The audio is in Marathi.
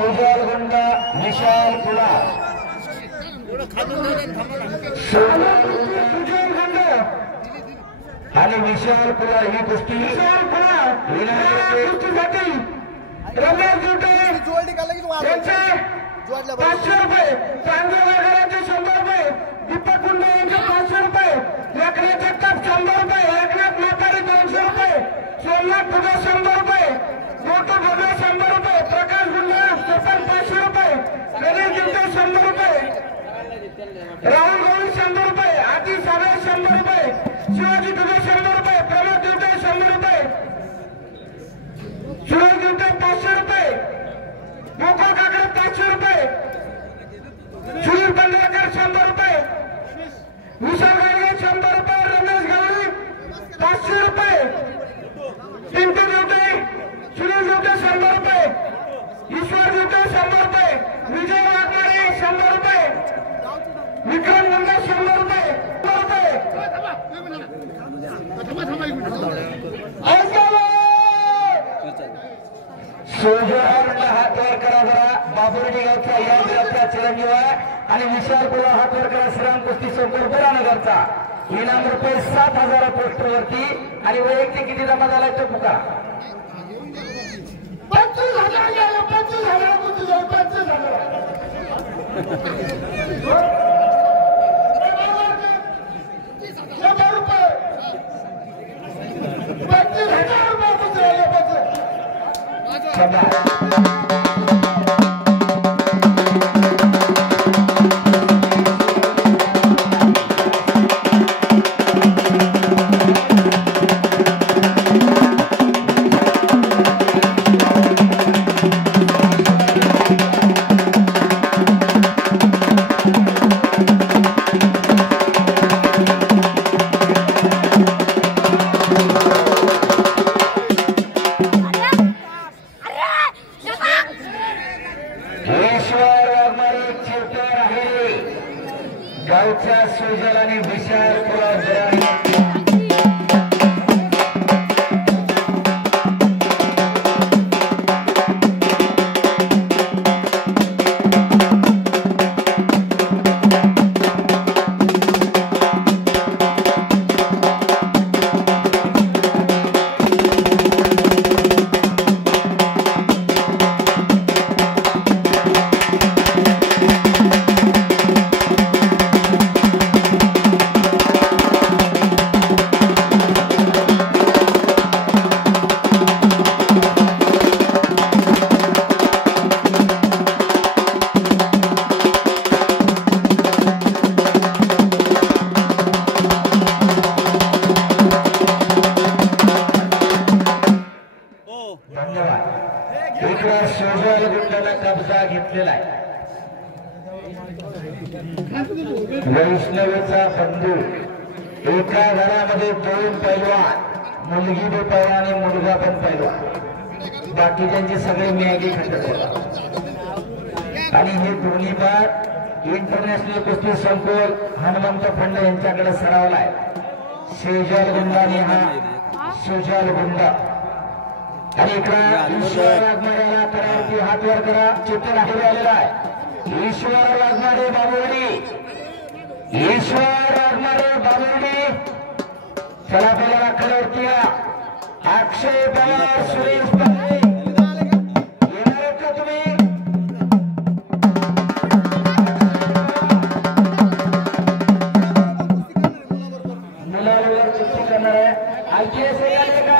सुजल गुंड विशाल पुला सुजल गुंड आणि विशाल पुला ही कुस्ती विशाल पुला कुस्तीसाठी रमेश जुटे यांचे 500 रुपये चांदे वगैरेचे 100 रुपये दीपक गुंड यांचे 500 रुपये एकनाथ जगताप 100 रुपये एकनाथ म्हातारे 200 रुपये सोमनाथ पुढे 100 रुपये मोठू भोगले 100 रुपये प्रकाश गुंड सरपंच 500 रुपये गणेश जुटे 100 रुपये राहुल गवळी 100 रुपये आधी साबळे 100 रुपये शिवाजी दुबे 100 रुपये प्रमोद जुटे 100 रुपये सुरेश जुटे 500 रुपये गोकुळ काकडे 500 रुपये सुनील पंढरकर 100 रुपये विशाल गाडगे 100 रुपये रमेश गवळी 500 रुपये पिंटू जुटे सुनील जुटे 100 रुपये ईश्वर जुटे 100 रुपये विजय वाघमारे 100 रुपये विक्रम गुंडा 100 रुपये हात वर करा जरा बाबुर्डी गावचा या गावचा चिरंजीव आणि विशाल पुला हात वर करा श्रीराम कुस्ती संकुल बरानगरचा इनाम रुपये 7,000 पोस्टर वरती आणि वैयक्तिक किती जमा झालाय तो पुका 25,000 गावचा सुजल आणि विशाल पुला सुजल गुंडाला कब्जा घेतलेला आहे वैष्णवीचा बंधू एका घरामध्ये 2 पैलवान मुलगी बी पैलवान आणि मुलगा पण पैलवान बाकीच्यांचे सगळे मॅगी खंडत आणि हे दोन्ही बार इंटरनॅशनल कुस्ती संकुल हनुमंत फंड यांच्याकडे सरावला आहे सुजल गुंडाने हा सुजल गुंडा आणि इकडे ईश्वर वाघमारेला करावरती हात वर करा चित्र दाखवले आलेला आहे ईश्वर वाघमारे बाबुर्डी ईश्वर वाघमारे बाबुर्डी चला पहिला करावरती अक्षय पवार सुरेश पवार येणार आहेत का तुम्ही मुलावर कुस्ती करणार आहे आयपीएस आले का